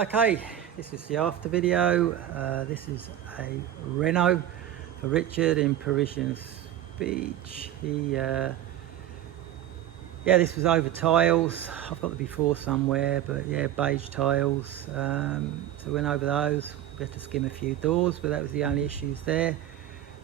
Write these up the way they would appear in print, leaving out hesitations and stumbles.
Okay, this is the after video. This is a reno for Richard in Perigian Beach. This was over tiles. I've got the before somewhere, but yeah, beige tiles. So we went over those. We had to skim a few doors, but that was the only issues there.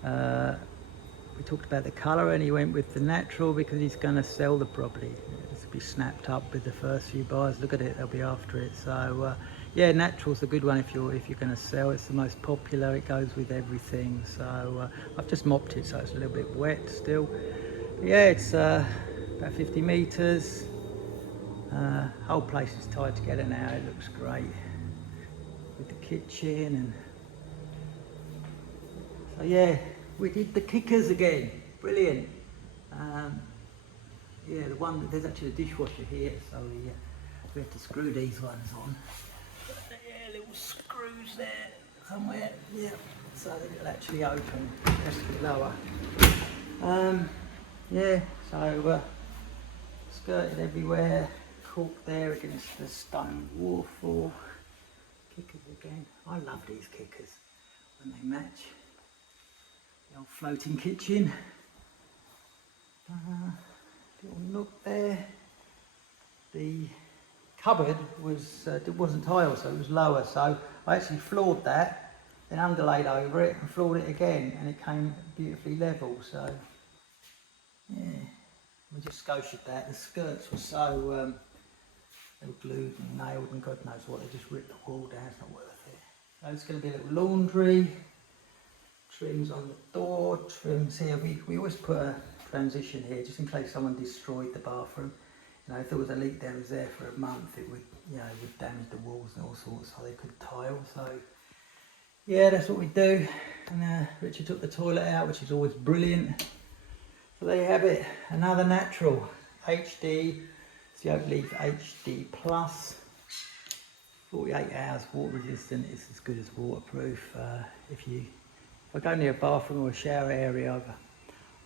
We talked about the colour, and he went with the natural because he's going to sell the property. It's to be snapped up with the first few buyers. Look at it, they'll be after it. So yeah, natural's a good one if you're going to sell. It's the most popular. It goes with everything. So I've just mopped it, so it's a little bit wet still. But yeah, it's about 50 metres. Whole place is tied together now. It looks great with the kitchen, and so yeah, we did the kickers again. Brilliant. Yeah, there's actually a dishwasher here, so we had to screw these ones on. Yeah, little screws there somewhere. Yeah, so they'll actually open just a bit lower. Yeah, so skirted everywhere, cork there against the stone waterfall. Kickers again. I love these kickers when they match. The old floating kitchen. Little nook there. The cupboard wasn't tiled, so it was lower, so I actually floored that, then underlaid over it and floored it again, and it came beautifully level. So yeah, we just scotiated that. The skirts were so they were glued and nailed and God knows what, they just ripped the wall down. It's not worth it. So it's going to be a little laundry, trims on the door, trims here. We always put a transition here just in case someone destroyed the bathroom. You know, if there was a leak down there for a month, it would, you know, it would damage the walls and all sorts, so they could tile. So yeah, that's what we do. And Richard took the toilet out, which is always brilliant. So there you have it, another natural HD. It's the Oakleaf HD Plus. 48 hours water resistant. It's as good as waterproof. If I go near a bathroom or a shower area,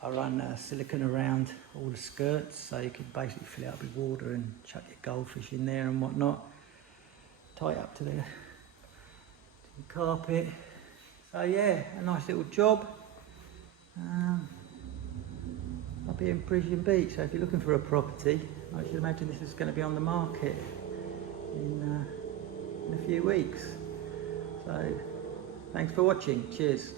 I run silicone around all the skirts, so you can basically fill it up with water and chuck your goldfish in there and whatnot. Tie it up to the carpet. So yeah, a nice little job. I'll be in Perigian Beach, so if you're looking for a property, I should imagine this is going to be on the market in a few weeks. So thanks for watching. Cheers.